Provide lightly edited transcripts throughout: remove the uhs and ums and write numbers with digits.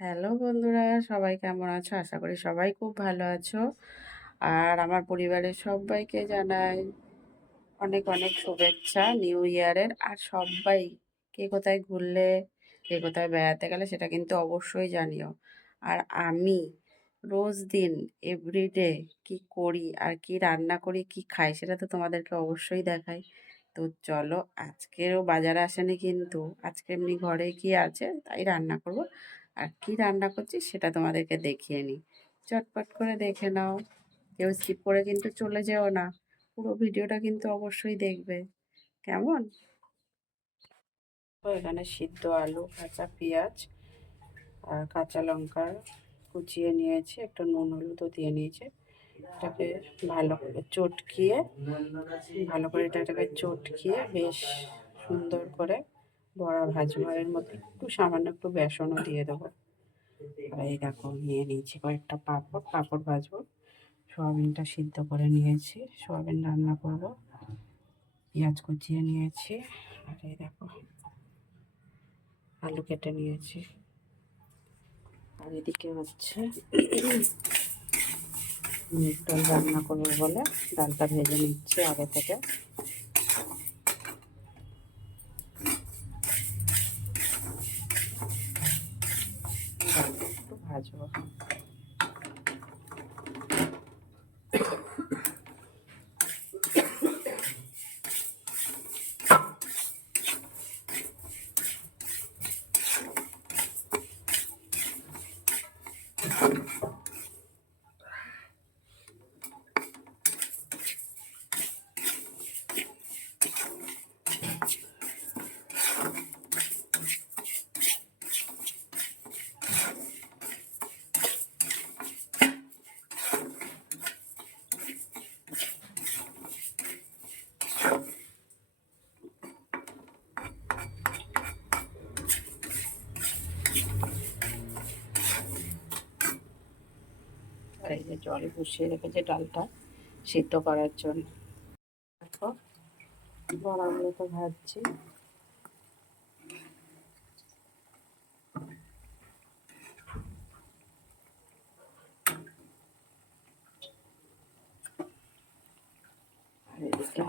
Hello বন্ধুরা, সবাই কেমন আছো? আশা করি সবাই খুব ভালো আছো। আর আমার পরিবারের সবাইকে জানাই অনেক অনেক শুভেচ্ছা নিউ ইয়ারের। আর সবাই কে কোথায় ঘুরলে, কে কোথায় বেড়াতে গেলে সেটা কিন্তু অবশ্যই জানিও। আর আমি রোজ দিন এভরিডে কি করি আর কি রান্না করি, কি খাই সেটা তো তোমাদেরকে অবশ্যই দেখাই। তো চলো, আজকেও বাজারে আসেনি কিন্তু আজকে এমনি ঘরে কি আছে তাই রান্না করব। আর কি রান্না করছি সেটা তোমাদেরকে দেখিয়ে নিই। চটপট করে দেখে নাও, কেউ স্কিপ করে কিন্তু চলে যেও না, পুরো ভিডিওটা কিন্তু অবশ্যই দেখবে। কেমন? তো এখানে সিদ্ধ আলু, কাঁচা পেঁয়াজ আর কাঁচা লঙ্কা কুচিয়ে নিয়েছি, একটু নুন হলুদও দিয়ে নিয়েছি। এটাকে ভালো করে চটকিয়ে, এটাকে চটকিয়ে বেশ সুন্দর করে বড়া ভাজবো। এর মধ্যে একটু সামান্য একটু বেসনও দিয়ে দেবো। আর এই দেখো, নিয়ে নিয়েছি কয়েকটা পাঁপড় ভাজবো। সোয়াবিনটা সিদ্ধ করে নিয়েছি, সোয়াবিন রান্না করব। পেঁয়াজ কুচিয়ে নিয়েছি, আর এই দেখো আলু কেটে নিয়েছি। আর এদিকে হচ্ছে ডাল রান্না করবো বলে ডালটা ভেজে নিচ্ছি আগে থেকে। ডালটা একটু ভাজবো। আর এই যে জল বসিয়ে রেখেছে ডালটা সিদ্ধ করার জন্য। দেখো, বড়াগুলো তো ভাজছি। আর এদিকে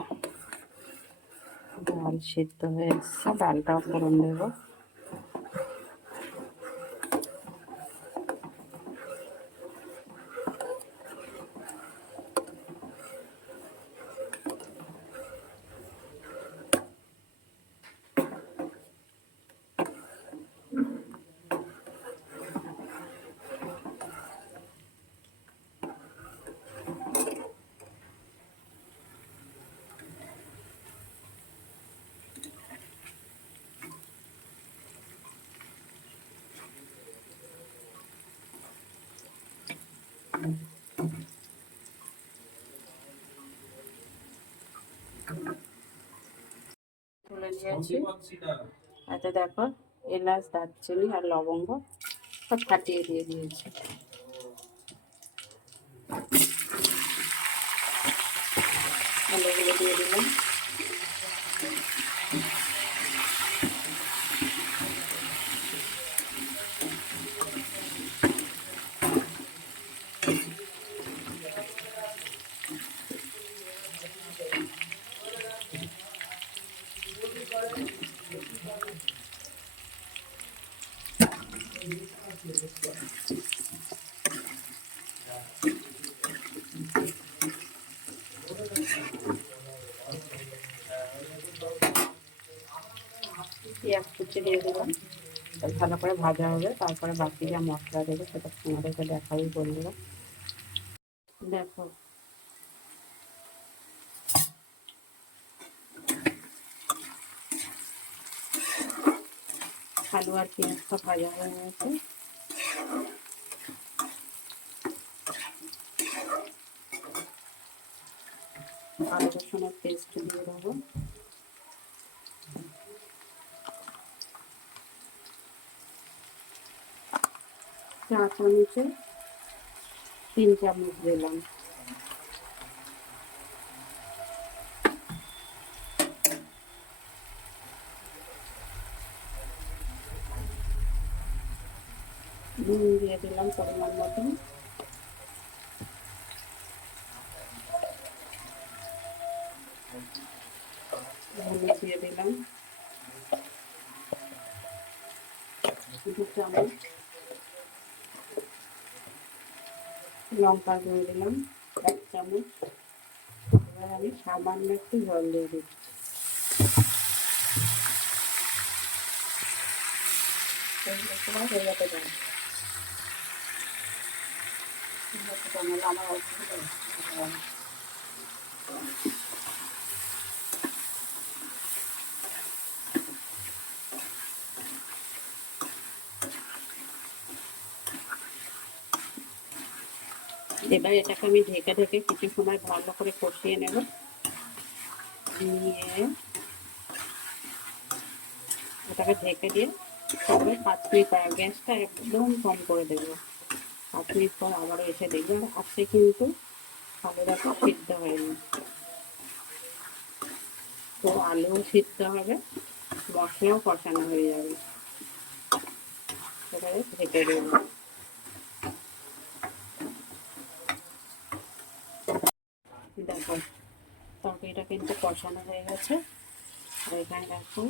ডাল সিদ্ধ হয়ে এসছে, ডালটাও ফোড়ন দেবো। তুলে নিয়েছি। এতে দেখো এলাচ, দারচিনি আর লবঙ্গ সব ফাটিয়ে দিয়ে দিয়েছি। আলুগুলো দিয়ে দিলাম। পেঁয়াজ কুচি দিয়ে দিলাম, ভালো করে ভাজা হবে, তারপরে বাকি যা মশলা দেবো সেটা তোমাদেরকে দেখাবই বললাম। দেখো, আলু আর পেঁয়াজটা ভাজা হয়ে গেছে। আদা রসুনের পেস্ট দিয়ে দেবো। চা চামচে 3 চামচ দিলাম। নুন দিয়ে দিলাম পরিমাণ মতন। হলুদ দিয়ে দিলাম 2 চামচ। লঙ্কা দিয়ে দিলাম 1 চামচ। এবার আমি সামান্য একটু জল দিয়ে দিচ্ছি। হয়ে যেতে পারে আমার অসুবিধা। এবার এটাকে আমি ঢেকে ঢেকে কিছু সময় ভালো করে কষিয়ে নেব। নিয়ে এটাকে ঢেকে দিয়ে তবে 5 মিনিট গ্যাসটা একদম কম করে দেবো। 5 মিনিট পর আবারও এসে দেখবেন আজকে কিন্তু আলুটাকে সিদ্ধ হয়নি। তো আলুও সিদ্ধ হবে, মশলাও কষানো হয়ে যাবে। এবারে ঢেকে দেবো। দেখো তরকারিটা কিন্তু কষানো হয়ে গেছে। আর এখানে দেখো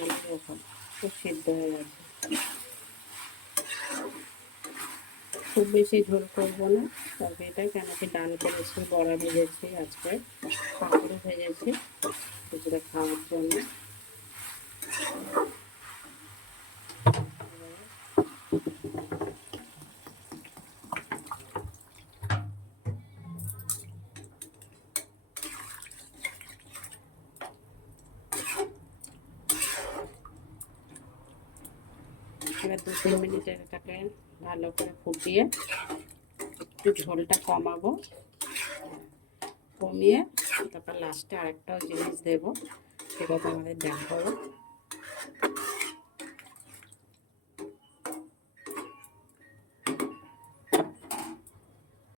আলু দেখো খুব সিদ্ধ হয়ে গেছে। খুব বেশি ঝোল করবো না তরকারিটা, কেন কি ডাল করেছি, বড়া ভেজেছি, আজকে পাঁপড়ও ভেজেছি কিছুটা খাওয়ার জন্য। এবার 2-3 মিনিট এটাকে ভালো করে ফুটিয়ে একটু ঝোলটা কমাবো। কমিয়ে তারপর লাস্টে আরেকটাও জিনিস দেবো, সেটা তোমাদের দেখাবো।